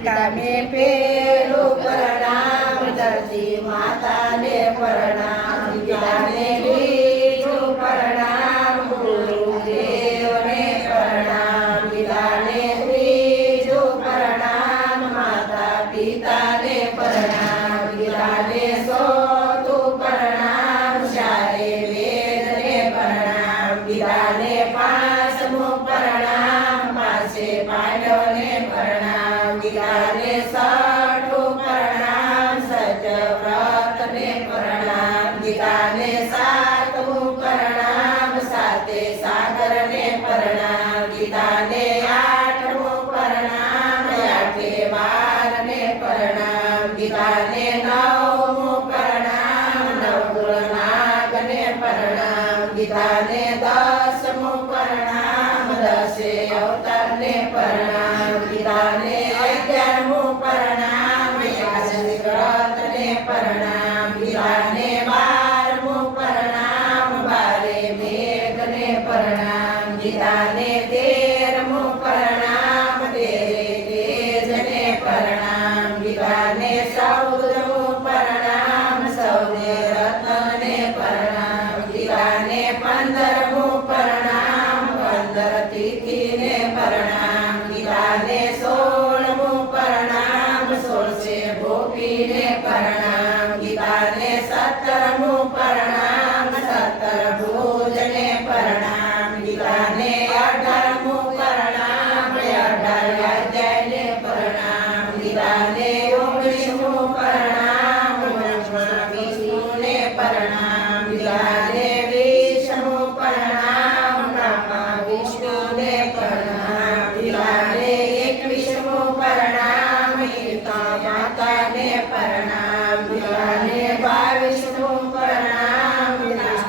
પિતાને પેલું પ્રણામ, ધરતી માતાને પ્રણામ, પિતાને બીજું પ્રણામ, ગુરુદેવને પ્રણામ, પિતાને ત્રીજું પ્રણામ, માતા પિતાને પ્રણામ, પિતાને ચોથું પ્રણામ, ચારે વેદને પ્રણામ, પિતાને પાંચમું પ્રણામ, પાંચે પાંડવને પ્રણામ, પિતાને છઠ્ઠું પ્રણામ, સત્યવ્રતને પ્રણામ, પિતાને સાતમું પ્રણામ, સાતે સાગરને પ્રણામ, પિતાને આઠમું પ્રણામ, આઠે બારને પ્રણામ, પિતાને નવમું પ્રણામ, નવગ્રહનાગને પ્રણામ, પિતાને દસમું પ્રણામ, દસે અવતારને પ્રણામ, પિતાને 11મું પ્રણામ, એકાદશી વ્રતને પ્રણામ, પિતાને 12મું પ્રણામ, બારે મેઘને પ્રણામ, પિતાને 13મું પ્રણામ, તેરે તેજને પ્રણામ, પિતાને 14મું પ્રણામ, 14 રત્નને પ્રણામ, પિતાને 15મું પ્રણામ, 15 તિથિને પ્રણામ, પિતાને 16મું પ્રણામ, 16 ગોપીને પ્રણામ, પિતાને 17મું પ્રણામ, 17 ભુજને પ્રણામ, પિતાને 18મું પ્રણામ, 18 અધ્યાયને પ્રણામ, પિતાને 19મું પ્રણામ, 19 વિષ્ણુને પ્રણામ, પિતાને 20મું પ્રણામ, બ્રહ્મા વિષ્ણુને પ્રણામ, પિતાને 21મું પ્રણામ, પિતા માતાને પ્રણામ, પિતાને 22મું પ્રણામ,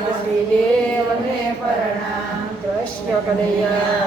કૃષ્ણ દેવને પ્રણામ, કૃષ્ણ કનૈયા